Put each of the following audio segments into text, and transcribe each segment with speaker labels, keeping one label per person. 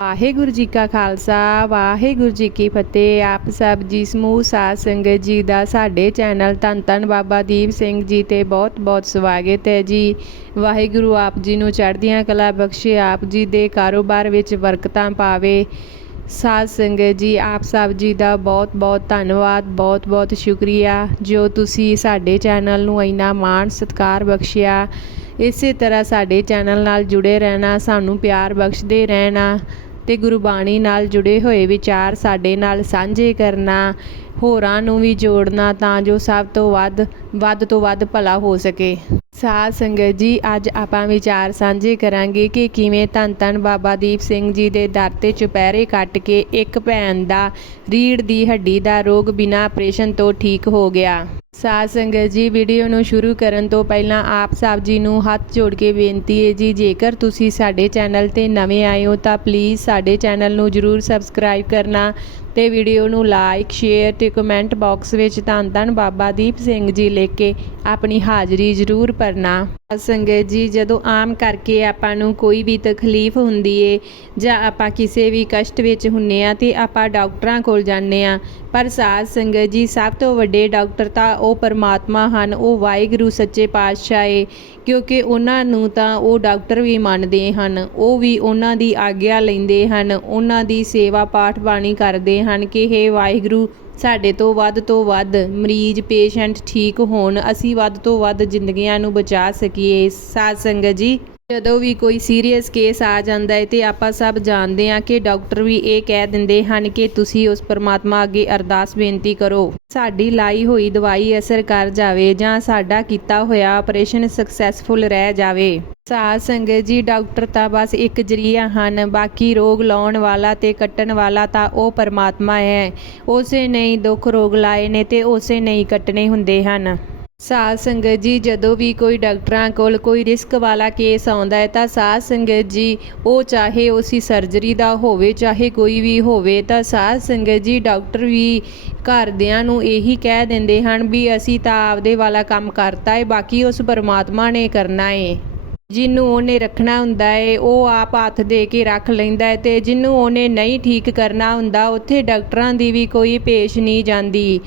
Speaker 1: ਵਾਹਿਗੁਰੂ ਜੀ ਕਾ ਖਾਲਸਾ, ਵਾਹਿਗੁਰੂ ਜੀ ਕੀ ਫਤਿਹ। ਆਪ ਸਭ ਜੀ ਸਮੂਹ ਸਾਧ ਸੰਗਤ ਜੀ ਦਾ ਸਾਡੇ ਚੈਨਲ ਧੰਨ ਧੰਨ ਬਾਬਾ ਦੀਪ ਸਿੰਘ ਜੀ ਤੇ ਬਹੁਤ ਬਹੁਤ ਸਵਾਗਤ ਹੈ ਜੀ। ਵਾਹਿਗੁਰੂ ਆਪ ਜੀ ਨੂੰ ਚੜ੍ਹਦੀਆਂ ਕਲਾ ਬਖਸ਼ੇ, ਆਪ ਜੀ ਦੇ ਕਾਰੋਬਾਰ ਵਿੱਚ ਬਰਕਤਾਂ ਪਾਵੇ। ਸਾਧ ਸੰਗਤ ਜੀ, ਆਪ ਸਭ ਜੀ ਦਾ ਬਹੁਤ ਬਹੁਤ ਧੰਨਵਾਦ, ਬਹੁਤ ਬਹੁਤ ਸ਼ੁਕਰੀਆ। ਜੋ ਤੁਸੀਂ ਸਾਡੇ ਚੈਨਲ ਨੂੰ ਇੰਨਾ ਮਾਣ ਸਤਿਕਾਰ ਬਖਸ਼ਿਆ, ਇਸੇ ਤਰ੍ਹਾਂ ਸਾਡੇ ਚੈਨਲ ਨਾਲ ਜੁੜੇ ਰਹਿਣਾ, ਸਾਨੂੰ ਪਿਆਰ ਬਖਸ਼ਦੇ ਰਹਿਣਾ। ਤੇ ਗੁਰਬਾਣੀ ਨਾਲ ਜੁੜੇ ਹੋਏ ਵਿਚਾਰ ਸਾਡੇ ਨਾਲ ਸਾਂਝੇ ਕਰਨਾ, ਹੋਰਾਂ ਨੂੰ ਵੀ ਜੋੜਨਾ ਤਾਂ ਜੋ ਸਭ ਤੋਂ ਵੱਧ ਵੱਧ ਤੋਂ ਵੱਧ ਭਲਾ ਹੋ ਸਕੇ। ਸਾਧ ਸੰਗਤ ਜੀ, ਅੱਜ ਆਪਾਂ ਵਿਚਾਰ ਸਾਂਝੇ ਕਰਾਂਗੇ ਕਿ ਕਿਵੇਂ ਧੰਨ ਧੰਨ ਬਾਬਾ ਦੀਪ ਸਿੰਘ ਜੀ ਦੇ ਦਰ ਤੇ ਚੁਪਹਿਰੇ ਕੱਟ ਕੇ ਇੱਕ ਭੈਣ ਦਾ ਰੀੜ ਦੀ ਹੱਡੀ ਦਾ ਰੋਗ ਬਿਨਾਂ ਆਪਰੇਸ਼ਨ ਤੋਂ ਠੀਕ ਹੋ ਗਿਆ। ਸਾਧ ਸੰਗਤ ਜੀ ਵੀਡੀਓ ਨੂੰ ਸ਼ੁਰੂ ਕਰਨ ਤੋਂ ਪਹਿਲਾਂ ਆਪ ਸਭ ਜੀ ਨੂੰ ਹੱਥ ਜੋੜ ਕੇ ਬੇਨਤੀ ਹੈ ਜੀ, ਜੇਕਰ ਤੁਸੀਂ ਸਾਡੇ ਚੈਨਲ ਤੇ ਨਵੇਂ ਆਏ ਹੋ ਤਾਂ ਪਲੀਜ਼ ਸਾਡੇ ਚੈਨਲ ਨੂੰ ਜਰੂਰ ਸਬਸਕ੍ਰਾਈਬ ਕਰਨਾ ਤੇ ਵੀਡੀਓ ਨੂੰ ਲਾਈਕ ਸ਼ੇਅਰ ਤੇ ਕਮੈਂਟ ਬਾਕਸ ਵਿੱਚ ਧੰਨ ਧੰਨ ਬਾਬਾ ਦੀਪ ਸਿੰਘ ਜੀ ਲਿਖ ਕੇ ਆਪਣੀ ਹਾਜ਼ਰੀ ਜ਼ਰੂਰ ਭਰਨਾ। ਸਾਧ ਸੰਗਤ ਜੀ, ਜਦੋਂ ਆਮ ਕਰਕੇ ਆਪਾਂ ਨੂੰ ਕੋਈ ਵੀ ਤਕਲੀਫ ਹੁੰਦੀ ਏ ਜਾਂ ਆਪਾਂ ਕਿਸੇ ਵੀ ਕਸ਼ਟ ਵਿੱਚ ਹੁੰਨੇ ਆ ਤੇ ਆਪਾਂ ਡਾਕਟਰਾਂ ਕੋਲ ਜਾਂਦੇ ਆ, ਪਰ ਸਾਧ ਸੰਗਤ ਜੀ, ਸਭ ਤੋਂ ਵੱਡੇ ਡਾਕਟਰ ਤਾਂ ਉਹ ਪਰਮਾਤਮਾ ਹਨ, ਉਹ ਵਾਹਿਗੁਰੂ ਸੱਚੇ ਪਾਤਸ਼ਾਹ ਏ, ਕਿਉਂਕਿ ਉਹਨਾਂ ਨੂੰ ਤਾਂ ਉਹ ਡਾਕਟਰ ਵੀ ਮੰਨਦੇ ਹਨ, ਉਹ ਵੀ ਉਹਨਾਂ ਦੀ ਆਗਿਆ ਲੈਂਦੇ ਹਨ, ਉਹਨਾਂ ਦੀ ਸੇਵਾ ਪਾਠ ਬਾਣੀ ਕਰਦੇ ਹਨ ਕਿ ਹੇ ਵਾਹਿਗੁਰੂ, ਸਾਡੇ ਤੋਂ ਵੱਧ ਤੋਂ ਵੱਧ ਮਰੀਜ਼, ਪੇਸ਼ੈਂਟ ਠੀਕ ਹੋਣ, ਅਸੀਂ ਵੱਧ ਤੋਂ ਵੱਧ ਜ਼ਿੰਦਗੀਆਂ ਨੂੰ ਬਚਾ ਸਕੀਏ। ਸਾਧ ਸੰਗਤ ਜੀ ਜਦੋਂ ਵੀ ਕੋਈ ਸੀਰੀਅਸ ਕੇਸ ਆ ਜਾਂਦਾ ਹੈ ਤੇ ਆਪਾਂ ਸਭ ਜਾਣਦੇ ਹਾਂ ਕਿ ਡਾਕਟਰ ਵੀ ਇਹ ਕਹਿ ਦਿੰਦੇ ਹਨ ਕਿ ਤੁਸੀਂ ਉਸ ਪਰਮਾਤਮਾ ਅੱਗੇ ਅਰਦਾਸ ਬੇਨਤੀ ਕਰੋ। ਸਾਡੀ ਲਾਈ ਹੋਈ ਦਵਾਈ ਅਸਰ ਕਰ ਜਾਵੇ ਜਾਂ ਸਾਡਾ ਕੀਤਾ ਹੋਇਆ ਆਪਰੇਸ਼ਨ ਸਕਸੈਸਫੁਲ ਰਹਿ ਜਾਵੇ। ਸਾਧ ਸੰਗਤ ਜੀ ਡਾਕਟਰ ਤਾਂ ਬਸ ਇੱਕ ਜਰੀਆ ਹਨ, ਬਾਕੀ ਰੋਗ ਲਾਉਣ ਵਾਲਾ ਤੇ ਕੱਟਣ ਵਾਲਾ ਤਾਂ ਉਹ ਪਰਮਾਤਮਾ ਹੈ। ਉਸੇ ਨੇ ਹੀ ਦੁੱਖ ਰੋਗ ਲਾਏ ਨੇ ਤੇ ਉਸੇ ਨੇ ਹੀ ਕੱਟਣੇ ਹੁੰਦੇ ਹਨ। ਸਾਧ ਸੰਗਤ ਜੀ, ਜਦੋਂ ਵੀ ਕੋਈ ਡਾਕਟਰਾਂ ਕੋਲ ਕੋਈ ਰਿਸਕ ਵਾਲਾ ਕੇਸ ਆਉਂਦਾ ਹੈ, ਤਾਂ ਸਾਧ ਸੰਗਤ ਜੀ, ਉਹ ਚਾਹੇ ਉਸੀ ਸਰਜਰੀ ਦਾ ਹੋਵੇ, ਚਾਹੇ ਕੋਈ ਵੀ ਹੋਵੇ, ਤਾਂ ਸਾਧ ਸੰਗਤ ਜੀ, ਡਾਕਟਰ ਵੀ ਘਰਦਿਆਂ ਨੂੰ ਇਹੀ ਕਹਿ ਦਿੰਦੇ ਹਨ ਵੀ ਅਸੀਂ ਤਾਂ ਆਪਦੇ ਵਾਲਾ ਕੰਮ ਕਰਤਾ ਹੈ, ਬਾਕੀ ਉਸ ਪਰਮਾਤਮਾ ਨੇ ਕਰਨਾ ਹੈ। ਜਿਹਨੂੰ ਉਹਨੇ ਰੱਖਣਾ ਹੁੰਦਾ ਏ ਉਹ ਆਪ ਹੱਥ ਦੇ ਕੇ ਰੱਖ ਲੈਂਦਾ ਏ ਤੇ ਜਿਹਨੂੰ ਉਹਨੇ ਨਹੀਂ ਠੀਕ ਕਰਨਾ ਹੁੰਦਾ, ਉੱਥੇ ਡਾਕਟਰਾਂ ਦੀ ਵੀ ਕੋਈ ਪੇਸ਼ ਨਹੀਂ ਜਾਂਦੀ।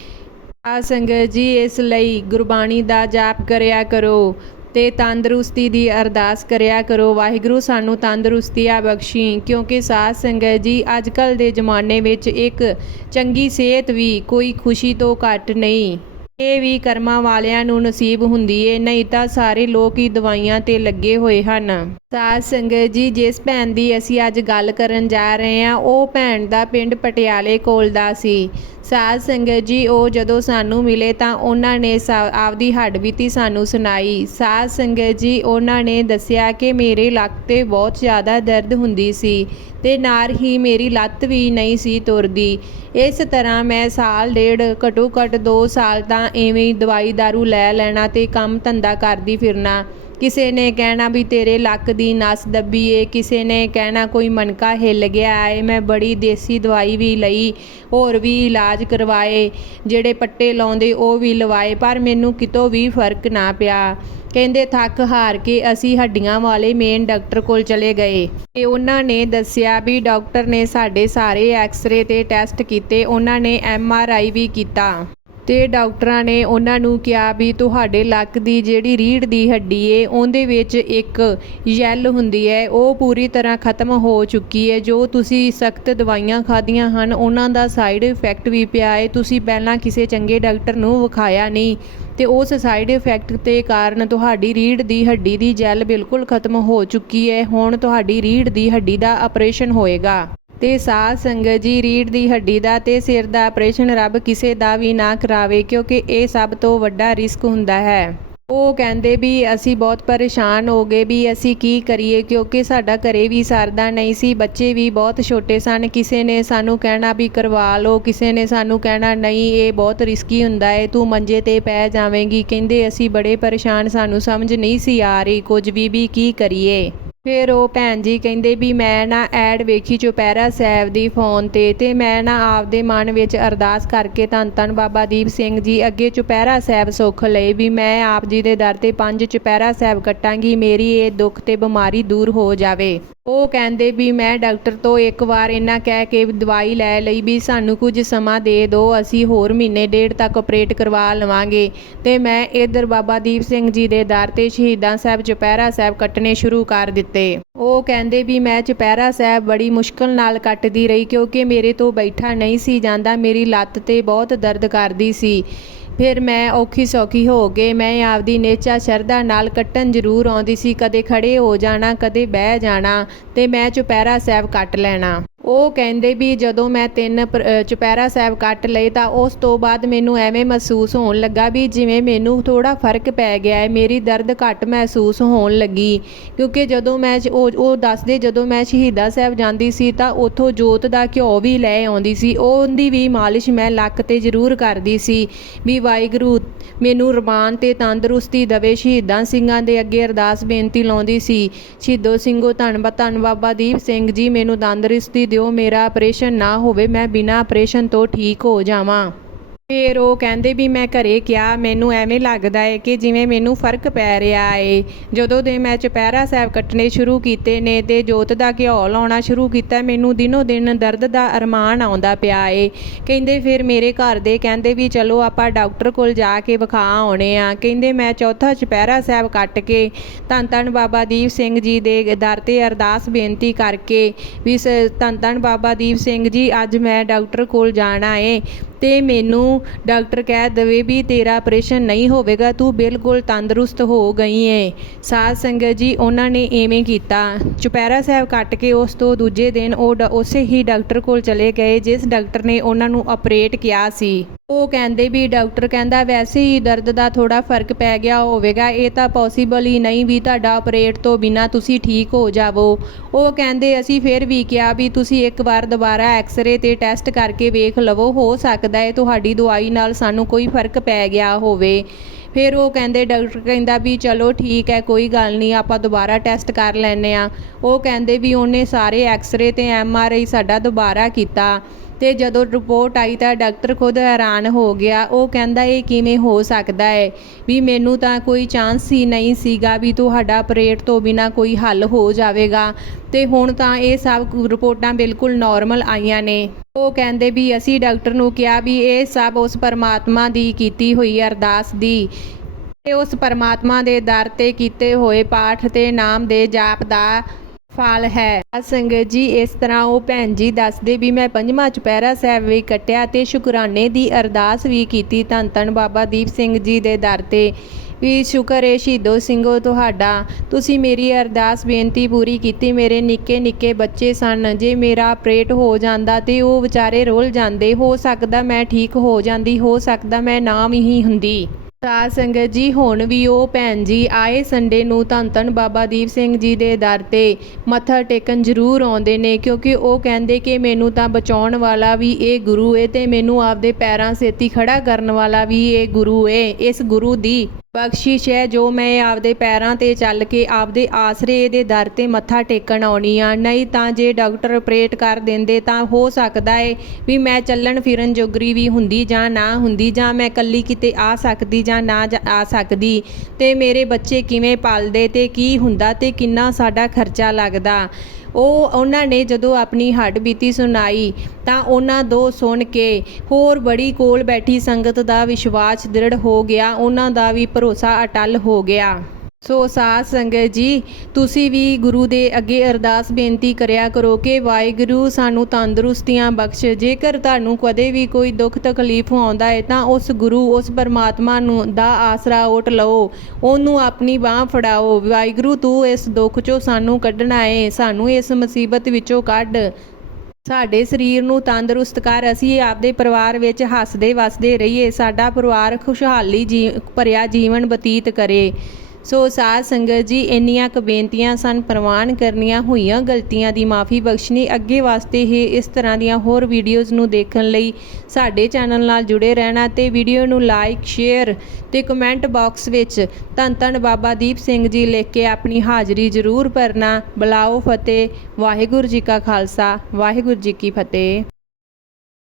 Speaker 1: ਆ ਸੰਗਤ ਜੀ, ਇਸ ਲਈ ਗੁਰਬਾਣੀ ਦਾ ਜਾਪ ਕਰਿਆ ਕਰੋ ਤੇ ਤੰਦਰੁਸਤੀ ਦੀ ਅਰਦਾਸ ਕਰਿਆ ਕਰੋ। ਵਾਹਿਗੁਰੂ, ਸਾਨੂੰ ਤੰਦਰੁਸਤੀ ਆ ਬਖਸ਼ੀ, ਕਿਉਂਕਿ ਸਾਧ ਸੰਗਤ ਜੀ ਅੱਜ ਕੱਲ ਦੇ ਜ਼ਮਾਨੇ ਵਿੱਚ ਇੱਕ ਚੰਗੀ ਸਿਹਤ ਵੀ ਕੋਈ ਖੁਸ਼ੀ ਤੋਂ ਘੱਟ ਨਹੀਂ। ਇਹ ਵੀ ਕਰਮਾਂ ਵਾਲਿਆਂ ਨੂੰ ਨਸੀਬ ਹੁੰਦੀ ਏ, ਨਹੀਂ ਤਾਂ ਸਾਰੇ ਲੋਕ ਹੀ ਦਵਾਈਆਂ ਤੇ ਲੱਗੇ ਹੋਏ ਹਨ। ਸਾਧ ਸੰਗਤ ਜੀ, ਜਿਸ ਭੈਣ ਦੀ ਅਸੀਂ ਅੱਜ ਗੱਲ ਕਰਨ ਜਾ ਰਹੇ ਹਾਂ, ਉਹ ਭੈਣ ਦਾ ਪਿੰਡ ਪਟਿਆਲੇ ਕੋਲ ਦਾ ਸੀ। ਸਾਧ ਸੰਗਤ ਜੀ, ਉਹ ਜਦੋਂ ਸਾਨੂੰ ਮਿਲੇ ਤਾਂ ਉਹਨਾਂ ਨੇ ਸਾ- ਆਪਦੀ ਹੱਡਬੀਤੀ ਸਾਨੂੰ ਸੁਣਾਈ। ਸਾਧ ਸੰਗਤ ਜੀ, ਉਹਨਾਂ ਨੇ ਦੱਸਿਆ ਕਿ ਮੇਰੇ ਲੱਕ ਤੇ ਬਹੁਤ ਜ਼ਿਆਦਾ ਦਰਦ ਹੁੰਦੀ ਸੀ ਤੇ ਨਾਲ ਹੀ ਮੇਰੀ ਲੱਤ ਵੀ ਨਹੀਂ ਸੀ ਤੁਰਦੀ। ਇਸ ਤਰ੍ਹਾਂ ਮੈਂ ਸਾਲ ਡੇਢ, ਘਟੋ ਘੱਟ 2 ਸਾਲ ਤਾਂ ਐਵੇਂ ਹੀ ਦਵਾਈ ਦਾਰੂ ਲੈ ਲੈਣਾ ਤੇ ਕੰਮ ਧੰਦਾ ਕਰਦੀ ਫਿਰਨਾ। ਕਿਸੇ ਨੇ ਕਹਿਣਾ ਵੀ ਤੇਰੇ ਲੱਕ ਦੀ ਨਸ ਦੱਬੀ ਏ ਕਿਸੇ ਨੇ ਕਹਿਣਾ ਕੋਈ ਮਣਕਾ ਹਿੱਲ ਗਿਆ ਏ, ਮੈਂ ਬੜੀ ਦੇਸੀ ਦਵਾਈ ਵੀ ਲਈ, ਹੋਰ ਵੀ ਇਲਾਜ ਕਰਵਾਏ, ਜਿਹੜੇ ਪੱਟੇ ਲਾਉਂਦੇ ਉਹ ਵੀ ਲਵਾਏ, ਪਰ ਮੈਨੂੰ ਕਿਤੋਂ ਵੀ ਫ਼ਰਕ ਨਾ ਪਿਆ। ਕਹਿੰਦੇ ਥੱਕ ਹਾਰ ਕੇ ਅਸੀਂ ਹੱਡੀਆਂ ਵਾਲੇ ਮੇਨ ਡਾਕਟਰ ਕੋਲ ਚਲੇ ਗਏ। ਤੇ ਉਹਨਾਂ ਨੇ ਦੱਸਿਆ ਵੀ ਡਾਕਟਰ ਨੇ ਸਾਡੇ ਸਾਰੇ ਐਕਸ-ਰੇ ਤੇ ਟੈਸਟ ਕੀਤੇ, ਉਹਨਾਂ ਨੇ ਐਮ ਆਰ ਆਈ ਵੀ ਕੀਤਾ। ਤੇ ਡਾਕਟਰਾਂ ਨੇ ਉਹਨਾਂ ਨੂੰ ਕਿਹਾ ਵੀ ਤੁਹਾਡੇ ਲੱਕ ਦੀ ਜਿਹੜੀ ਰੀੜ ਦੀ ਹੱਡੀ ਏ, ਉਹਦੇ ਵਿੱਚ ਇੱਕ ਜੈਲ ਹੁੰਦੀ ਹੈ ਉਹ ਪੂਰੀ ਤਰ੍ਹਾਂ ਖਤਮ ਹੋ ਚੁੱਕੀ ਹੈ ਜੋ ਤੁਸੀਂ ਸਖਤ ਦਵਾਈਆਂ ਖਾਧੀਆਂ ਹਨ, ਉਹਨਾਂ ਦਾ ਸਾਈਡ ਇਫੈਕਟ ਵੀ ਪਿਆ ਹੈ ਤੁਸੀਂ ਪਹਿਲਾਂ ਕਿਸੇ ਚੰਗੇ ਡਾਕਟਰ ਨੂੰ ਵਿਖਾਇਆ ਨਹੀਂ ਤੇ ਉਸ ਸਾਈਡ ਇਫੈਕਟ ਦੇ ਕਾਰਨ ਤੁਹਾਡੀ ਰੀੜ ਦੀ ਹੱਡੀ ਦੀ ਜੈਲ ਬਿਲਕੁਲ ਖਤਮ ਹੋ ਚੁੱਕੀ ਹੈ ਹੁਣ ਤੁਹਾਡੀ ਰੀੜ ਦੀ ਹੱਡੀ ਦਾ ਆਪਰੇਸ਼ਨ ਹੋਏਗਾ। ਤੇ ਸਾਧ ਸੰਗਤ ਜੀ, ਰੀੜ ਦੀ ਹੱਡੀ ਦਾ ਤੇ ਸਿਰ ਦਾ ਆਪਰੇਸ਼ਨ ਰੱਬ ਕਿਸੇ ਦਾ ਵੀ ਨਾ ਕਰਾਵੇ, ਕਿਉਂਕਿ ਇਹ ਸਭ ਤੋਂ ਵੱਡਾ ਰਿਸਕ ਹੁੰਦਾ ਹੈ। ਉਹ ਕਹਿੰਦੇ ਵੀ ਅਸੀਂ ਬਹੁਤ ਪਰੇਸ਼ਾਨ ਹੋ ਗਏ ਵੀ ਅਸੀਂ ਕੀ ਕਰੀਏ, ਕਿਉਂਕਿ ਸਾਡਾ ਘਰੇ ਵੀ ਸਰਦਾ ਨਹੀਂ ਸੀ, ਬੱਚੇ ਵੀ ਬਹੁਤ ਛੋਟੇ ਸਨ, ਕਿਸੇ ਨੇ ਸਾਨੂੰ ਕਹਿਣਾ ਵੀ ਕਰਵਾ ਲਓ, ਕਿਸੇ ਨੇ ਸਾਨੂੰ ਕਹਿਣਾ ਨਹੀਂ, ਇਹ ਬਹੁਤ ਰਿਸਕੀ ਹੁੰਦਾ ਹੈ, ਤੂੰ ਮੰਜੇ ਤੇ ਪੈ ਜਾਵੇਂਗੀ, ਕਹਿੰਦੇ ਅਸੀਂ ਬੜੇ ਪਰੇਸ਼ਾਨ, ਸਾਨੂੰ ਸਮਝ ਨਹੀਂ ਸੀ ਆ ਰਹੀ, ਕੁਝ ਵੀ ਵੀ ਕੀ ਕਰੀਏ। ਫਿਰ ਉਹ ਭੈਣ ਜੀ ਕਹਿੰਦੇ ਵੀ ਮੈਂ ਨਾ ਐਡ ਵੇਖੀ ਚੁਪਹਿਰਾ ਸਾਹਿਬ ਦੀ ਫੋਨ ਤੇ ਤੇ ਮੈਂ ਨਾ ਆਪਦੇ ਮਨ ਵਿੱਚ ਅਰਦਾਸ ਕਰਕੇ ਧੰਨ ਧੰਨ ਬਾਬਾ ਦੀਪ ਸਿੰਘ ਜੀ ਅੱਗੇ ਚੁਪਹਿਰਾ ਸਾਹਿਬ ਸੁੱਖ ਲਈ ਵੀ ਮੈਂ ਆਪ ਜੀ ਦੇ ਦਰ ਤੇ ਪੰਜ ਚੁਪਹਿਰਾ ਸਾਹਿਬ ਕੱਟਾਂਗੀ, ਮੇਰੀ ਇਹ ਦੁੱਖ ਤੇ ਬਿਮਾਰੀ ਦੂਰ ਹੋ ਜਾਵੇ। ਉਹ ਕਹਿੰਦੇ ਵੀ ਮੈਂ ਡਾਕਟਰ ਤੋਂ ਇੱਕ ਵਾਰ ਇਹਨਾਂ ਕਹਿ ਕੇ ਦਵਾਈ ਲੈ ਲਈ ਵੀ ਸਾਨੂੰ ਕੁਝ ਸਮਾਂ ਦੇ ਦਿਓ, ਅਸੀਂ ਹੋਰ ਮਹੀਨੇ ਡੇਢ ਤੱਕ ਆਪਰੇਟ ਕਰਵਾ ਲਵਾਂਗੇ। ਤੇ ਮੈਂ ਇਧਰ ਬਾਬਾ ਦੀਪ ਸਿੰਘ ਜੀ ਦੇ ਦਰ ਤੇ ਸ਼ਹੀਦਾਂ ਸਾਹਿਬ ਚੁਪਹਿਰਾ ਸਾਹਿਬ ਕੱਟਣੇ ਸ਼ੁਰੂ ਕਰ ਦਿੱਤੇ। ਉਹ ਕਹਿੰਦੇ ਵੀ ਮੈਂ ਚੁਪਹਿਰਾ ਸਾਹਿਬ ਬੜੀ ਮੁਸ਼ਕਲ ਨਾਲ ਕੱਟਦੀ ਰਹੀ ਕਿਉਂਕਿ ਮੇਰੇ ਤੋਂ ਬੈਠਾ ਨਹੀਂ ਸੀ ਜਾਂਦਾ, ਮੇਰੀ ਲੱਤ ਤੇ ਬਹੁਤ ਦਰਦ ਕਰਦੀ ਸੀ। ਫਿਰ ਮੈਂ ਔਖੀ ਸੌਖੀ ਹੋ ਕੇ ਮੈਂ ਆਪਦੀ ਨੇਚਾ ਸ਼ਰਧਾ ਨਾਲ ਕੱਟਣ ਜ਼ਰੂਰ ਆਉਂਦੀ ਸੀ, ਕਦੇ ਖੜ੍ਹੇ ਹੋ ਜਾਣਾ, ਕਦੇ ਬਹਿ ਜਾਣਾ ਅਤੇ ਮੈਂ ਚੁਪਹਿਰਾ ਸਾਹਿਬ ਕੱਟ ਲੈਣਾ। ਉਹ ਕਹਿੰਦੇ ਵੀ ਜਦੋਂ ਮੈਂ ਤਿੰਨ ਚੁਪਹਿਰਾ ਸਾਹਿਬ ਕੱਟ ਲਏ ਤਾਂ ਉਸ ਤੋਂ ਬਾਅਦ ਮੈਨੂੰ ਐਵੇਂ ਮਹਿਸੂਸ ਹੋਣ ਲੱਗਾ ਵੀ ਜਿਵੇਂ ਮੈਨੂੰ ਥੋੜਾ ਫ਼ਰਕ ਪੈ ਗਿਆ ਹੈ, ਮੇਰੀ ਦਰਦ ਘੱਟ ਮਹਿਸੂਸ ਹੋਣ ਲੱਗੀ। ਕਿਉਂਕਿ ਜਦੋਂ ਮੈਂ ਉਹ ਦੱਸਦੇ ਜਦੋਂ ਮੈਂ ਸ਼ਹੀਦਾ ਸਾਹਿਬ ਜਾਂਦੀ ਸੀ ਤਾਂ ਉੱਥੋਂ ਜੋਤ ਦਾ ਘਿਓ ਵੀ ਲੈ ਆਉਂਦੀ ਸੀ। ਉਹਦੀ ਵੀ ਮਾਲਿਸ਼ ਮੈਂ ਲੱਕ ਤੇ ਜ਼ਰੂਰ ਕਰਦੀ ਸੀ ਵੀ ਵਾਹਿਗੁਰੂ ਮੈਨੂੰ ਰਮਾਨ ਤੇ ਤੰਦਰੁਸਤੀ ਦਵੇ। ਸ਼ਹੀਦਾਂ ਸਿੰਘਾਂ ਦੇ ਅੱਗੇ ਅਰਦਾਸ ਬੇਨਤੀ ਲਾਉਂਦੀ ਸੀ, ਸ਼ਹੀਦੋ ਸਿੰਘੋ ਧੰਨ ਧੰਨ ਬਾਬਾ ਦੀਪ ਸਿੰਘ ਜੀ, ਮੈਨੂੰ ਤੰਦਰੁਸਤੀ ਦਿਓ। ਮੇਰਾ ਆਪਰੇਸ਼ਨ ਨਾ ਹੋਵੇ ਮੈਂ ਬਿਨਾਂ ਆਪਰੇਸ਼ਨ ਤੋਂ ਠੀਕ ਹੋ ਜਾਵਾਂ। ਫਿਰ ਉਹ ਕਹਿੰਦੇ ਵੀ ਮੈਂ ਘਰੇ ਕਿਹਾ, ਮੈਨੂੰ ਐਵੇਂ ਲੱਗਦਾ ਏ ਕਿ ਜਿਵੇਂ ਮੈਨੂੰ ਫ਼ਰਕ ਪੈ ਰਿਹਾ ਏ। ਜਦੋਂ ਦੇ ਮੈਂ ਚੁਪਹਿਰਾ ਸਾਹਿਬ ਕੱਟਣੇ ਸ਼ੁਰੂ ਕੀਤੇ ਨੇ ਤੇ ਜੋਤ ਦਾ ਘਿਓ ਲਾਉਣਾ ਸ਼ੁਰੂ ਕੀਤਾ, ਮੈਨੂੰ ਦਿਨੋ ਦਿਨ ਦਰਦ ਦਾ ਅਰਮਾਨ ਆਉਂਦਾ ਪਿਆ ਏ। ਕਹਿੰਦੇ ਫਿਰ ਮੇਰੇ ਘਰ ਦੇ ਕਹਿੰਦੇ ਵੀ ਚਲੋ ਆਪਾਂ ਡਾਕਟਰ ਕੋਲ ਜਾ ਕੇ ਵਿਖਾ ਆਉਣੇ ਆ। ਕਹਿੰਦੇ ਮੈਂ ਚੌਥਾ ਚੁਪਹਿਰਾ ਸਾਹਿਬ ਕੱਟ ਕੇ ਧੰਨ ਧੰਨ ਬਾਬਾ ਦੀਪ ਸਿੰਘ ਜੀ ਦੇ ਦਰ ਤੇ ਅਰਦਾਸ ਬੇਨਤੀ ਕਰਕੇ ਵੀ ਸ- ਧੰਨ ਧੰਨ ਬਾਬਾ ਦੀਪ ਸਿੰਘ ਜੀ, ਅੱਜ ਮੈਂ ਡਾਕਟਰ ਕੋਲ ਜਾਣਾ ਏ। ਅਤੇ ਮੈਨੂੰ ਡਾਕਟਰ ਕਹਿ ਦੇਵੇ ਵੀ ਤੇਰਾ ਆਪਰੇਸ਼ਨ ਨਹੀਂ ਹੋਵੇਗਾ, ਤੂੰ ਬਿਲਕੁਲ ਤੰਦਰੁਸਤ ਹੋ ਗਈ ਏ। ਸਾਧ ਸੰਗਤ ਜੀ, ਉਹਨਾਂ ਨੇ ਐਵੇਂ ਕੀਤਾ। ਚੁਪਹਿਰਾ ਸਾਹਿਬ ਕੱਟ ਕੇ ਉਸ ਤੋਂ ਦੂਜੇ ਦਿਨ ਉਹ ਡ- ਉਸੇ ਹੀ ਡਾਕਟਰ ਕੋਲ ਚਲੇ ਗਏ, ਜਿਸ ਡਾਕਟਰ ਨੇ ਉਹਨਾਂ ਨੂੰ ਆਪਰੇਟ ਕਿਹਾ ਸੀ। ਉਹ ਕਹਿੰਦੇ ਵੀ ਡਾਕਟਰ ਕਹਿੰਦਾ ਵੈਸੇ ਹੀ ਦਰਦ ਦਾ ਥੋੜਾ ਫ਼ਰਕ ਪੈ ਗਿਆ ਹੋਵੇਗਾ, ਇਹ ਤਾਂ ਪੋਸੀਬਲ ਹੀ ਨਹੀਂ ਵੀ ਤੁਹਾਡਾ ਆਪਰੇਟ ਤੋਂ ਬਿਨਾ ਤੁਸੀਂ ਠੀਕ ਹੋ ਜਾਵੋ। ਉਹ ਕਹਿੰਦੇ ਅਸੀਂ ਫਿਰ ਵੀ ਕਿਹਾ ਵੀ ਤੁਸੀਂ ਇੱਕ ਵਾਰ ਦੁਬਾਰਾ ਐਕਸ-ਰੇ ਤੇ ਟੈਸਟ ਕਰਕੇ ਵੇਖ ਲਵੋ, ਹੋ ਸਕਦਾ ਹੈ ਤੁਹਾਡੀ ਦਵਾਈ ਨਾਲ ਸਾਨੂੰ ਕੋਈ ਫ਼ਰਕ ਪੈ ਗਿਆ ਹੋਵੇ। ਫਿਰ ਉਹ ਕਹਿੰਦੇ, ਡਾਕਟਰ ਕਹਿੰਦਾ ਵੀ ਚਲੋ ਠੀਕ ਹੈ, ਕੋਈ ਗੱਲ ਨਹੀਂ, ਆਪਾਂ ਦੁਬਾਰਾ ਟੈਸਟ ਕਰ ਲੈਨੇ ਆ ਉਹ ਕਹਿੰਦੇ ਵੀ ਉਹਨੇ ਸਾਰੇ ਐਕਸ-ਰੇ ਤੇ ਐਮ-ਆਰ-ਆਈ ਸਾਡਾ ਦੁਬਾਰਾ ਕੀਤਾ। ਤੇ ਜਦੋਂ ਰਿਪੋਰਟ ਆਈ ਤਾਂ ਡਾਕਟਰ ਖੁਦ ਹੈਰਾਨ ਹੋ ਗਿਆ। ਉਹ ਕਹਿੰਦਾ, ਇਹ ਕਿਵੇਂ ਹੋ ਸਕਦਾ ਹੈ ਵੀ ਮੈਨੂੰ ਤਾਂ ਕੋਈ ਚਾਂਸ ਹੀ ਨਹੀਂ ਸੀਗਾ ਵੀ ਤੁਹਾਡਾ ਆਪਰੇਟ ਤੋਂ ਬਿਨਾ ਕੋਈ ਹੱਲ ਹੋ ਜਾਵੇਗਾ। ਤੇ ਹੁਣ ਤਾਂ ਇਹ ਸਭ ਰਿਪੋਰਟਾਂ ਬਿਲਕੁਲ ਨਾਰਮਲ ਆਈਆਂ ਨੇ। ਉਹ ਕਹਿੰਦੇ ਵੀ ਅਸੀਂ ਡਾਕਟਰ ਨੂੰ ਕਿਹਾ ਵੀ ਇਹ ਸਭ ਉਸ ਪਰਮਾਤਮਾ ਦੀ ਕੀਤੀ ਹੋਈ ਅਰਦਾਸ ਦੀ। ਤੇ ਉਸ ਪਰਮਾਤਮਾ ਦੇ ਦਰ ਤੇ ਕੀਤੇ ਹੋਏ ਪਾਠ ਤੇ ਨਾਮ ਦੇ ਜਾਪ ਦਾ ਫਲ ਹੈ। ਆ ਸੰਗਤ ਜੀ, ਇਸ ਤਰ੍ਹਾਂ ਉਹ ਭੈਣ ਜੀ ਦੱਸਦੇ ਵੀ ਮੈਂ ਪੰਜਵਾਂ ਚੁਪਹਿਰਾ ਸਾਹਿਬ ਵੀ ਕੱਟਿਆ ਤੇ ਸ਼ੁਕਰਾਨੇ ਦੀ ਅਰਦਾਸ ਵੀ ਕੀਤੀ ਧੰਨ ਧੰਨ ਬਾਬਾ ਦੀਪ ਸਿੰਘ ਜੀ ਦੇ ਦਰ ਤੇ। ਵੀ ਸ਼ੁਕਰ ਏ ਸ਼ਹੀਦੋ ਸਿੰਘੋ ਤੁਹਾਡਾ। ਤੁਸੀਂ ਮੇਰੀ ਅਰਦਾਸ ਬੇਨਤੀ ਪੂਰੀ ਕੀਤੀ। ਮੇਰੇ ਨਿੱਕੇ ਨਿੱਕੇ ਬੱਚੇ ਸਨ। ਜੇ ਮੇਰਾ ਆਪਰੇਟ ਹੋ ਜਾਂਦਾ ਤੇ ਉਹ ਵਿਚਾਰੇ ਰੁੱਲ ਜਾਂਦੇ, ਹੋ ਸਕਦਾ ਮੈਂ ਠੀਕ ਹੋ ਜਾਂਦੀ, ਹੋ ਸਕਦਾ ਮੈਂ ਨਾ ਵੀ ਹੀ ਹੁੰਦੀ। ਸਾਧ ਸੰਗਤ ਜੀ, ਹੁਣ ਵੀ ਉਹ ਭੈਣ ਜੀ ਆਏ ਸੰਡੇ ਨੂੰ ਧੰਨ ਧੰਨ ਬਾਬਾ ਦੀਪ ਸਿੰਘ ਜੀ ਦੇ ਦਰ ਤੇ ਮੱਥਾ ਟੇਕਣ ਜ਼ਰੂਰ ਆਉਂਦੇ ਨੇ, ਕਿਉਂਕਿ ਉਹ ਕਹਿੰਦੇ ਕਿ ਮੈਨੂੰ ਤਾਂ ਬਚਾਉਣ ਵਾਲਾ ਵੀ ਇਹ ਗੁਰੂ ਏ ਤੇ ਮੈਨੂੰ ਆਪਦੇ ਪੈਰਾਂ ਸੇਤੀ ਖੜਾ ਕਰਨ ਵਾਲਾ ਵੀ ਇਹ ਗੁਰੂ ਏ, ਇਸ ਗੁਰੂ ਦੀ ਬਖਸ਼ਿਸ਼ ਹੈ ਜੋ ਮੈਂ ਆਪਦੇ ਪੈਰਾਂ ਤੇ ਚੱਲ ਕੇ ਆਪਦੇ ਆਸਰੇ ਦੇ ਦਰ ਤੇ ਮੱਥਾ ਟੇਕਣ ਆਉਣੀ ਆ। ਨਹੀਂ ਤਾਂ ਜੇ ਡਾਕਟਰ ਆਪਰੇਟ ਕਰ ਦਿੰਦੇ ਤਾਂ ਹੋ ਸਕਦਾ ਏ ਵੀ ਮੈਂ ਚੱਲਣ ਫਿਰਨ ਜੋਗਰੀ ਵੀ ਹੁੰਦੀ ਜਾਂ ਨਾ ਹੁੰਦੀ ਜਾਂ ਮੈਂ ਕੱਲੀ ਕਿਤੇ ਆ ਸਕਦੀ ਜਾਂ ਨਾ ਜਾ- ਆ ਸਕਦੀ। ਤੇ ਮੇਰੇ ਬੱਚੇ ਕਿਵੇਂ ਪਲਦੇ ਤੇ ਕੀ ਹੁੰਦਾ ਤੇ ਕਿੰਨਾ ਸਾਡਾ ਖਰਚਾ ਲੱਗਦਾ। ਉਹ ਉਹਨਾਂ ਨੇ ਜਦੋਂ ਆਪਣੀ ਹੱਡ ਬੀਤੀ ਸੁਣਾਈ ਤਾਂ ਉਹਨਾਂ ਦੋ ਸੁਣ ਕੇ ਹੋਰ ਬੜੀ ਕੋਲ ਬੈਠੀ ਸੰਗਤ ਦਾ ਵਿਸ਼ਵਾਸ ਦ੍ਰਿੜ ਹੋ ਗਿਆ, ਉਹਨਾਂ ਦਾ ਵੀ ਭਰੋਸਾ ਅਟਲ ਹੋ ਗਿਆ। ਸੋ ਸਾਧ ਸੰਗਤ ਜੀ, ਤੁਸੀਂ ਵੀ ਗੁਰੂ ਦੇ ਅੱਗੇ ਅਰਦਾਸ ਬੇਨਤੀ ਕਰਿਆ ਕਰੋ ਕਿ ਵਾਹਿਗੁਰੂ ਸਾਨੂੰ ਤੰਦਰੁਸਤੀਆਂ ਬਖਸ਼। ਜੇਕਰ ਤੁਹਾਨੂੰ ਕਦੇ ਵੀ ਕੋਈ ਦੁੱਖ ਤਕਲੀਫ ਆਉਂਦਾ ਹੈ, ਤਾਂ ਉਸ ਗੁਰੂ, ਉਸ ਪਰਮਾਤਮਾ ਨੂੰ ਦਾ ਆਸਰਾ ਓਟ ਲਓ। ਉਹਨੂੰ ਆਪਣੀ ਬਾਹ ਫੜਾਓ। ਵਾਹਿਗੁਰੂ, ਤੂੰ ਇਸ ਦੁੱਖ ਚੋਂ ਸਾਨੂੰ ਕੱਢਣਾ ਏ। ਸਾਨੂੰ ਇਸ ਮੁਸੀਬਤ ਵਿੱਚੋਂ ਕੱਢ। ਸਾਡੇ ਸਰੀਰ ਨੂੰ ਤੰਦਰੁਸਤ ਕਰ। ਅਸੀਂ ਆਪਦੇ ਪਰਿਵਾਰ ਵਿੱਚ ਹੱਸਦੇ ਵਸਦੇ ਰਹੀਏ। ਸਾਡਾ ਪਰਿਵਾਰ ਖੁਸ਼ਹਾਲੀ ਜੀ, ਭਰਿਆ ਜੀਵਨ ਬਤੀਤ ਕਰੇ। ਸੋ ਸਾਧ ਸੰਗਤ ਜੀ, ਇੰਨੀਆਂ ਕੁ ਬੇਨਤੀਆਂ ਸਨ, ਪ੍ਰਵਾਨ ਕਰਨੀਆਂ ਹੋਈਆਂ ਗਲਤੀਆਂ ਦੀ ਮਾਫੀ ਬਖਸ਼ਣੀ। ਅੱਗੇ ਵਾਸਤੇ ਹੀ ਇਸ ਤਰ੍ਹਾਂ ਦੀਆਂ ਹੋਰ ਵੀਡੀਓਜ਼ ਨੂੰ ਦੇਖਣ ਲਈ ਸਾਡੇ ਚੈਨਲ ਨਾਲ ਜੁੜੇ ਰਹਿਣਾ ਤੇ ਵੀਡੀਓ ਨੂੰ ਲਾਈਕ ਸ਼ੇਅਰ ਤੇ ਕਮੈਂਟ ਬਾਕਸ ਵਿੱਚ ਧੰਨ ਧੰਨ ਬਾਬਾ ਦੀਪ ਸਿੰਘ ਜੀ ਲਿਖ ਕੇ ਆਪਣੀ ਹਾਜ਼ਰੀ ਜ਼ਰੂਰ ਭਰਨਾ। ਬੁਲਾਓ ਫਤਿਹ। ਵਾਹਿਗੁਰੂ ਜੀ ਕਾ ਖਾਲਸਾ। ਵਾਹਿਗੁਰੂ ਜੀ ਕੀ ਫਤਿਹ।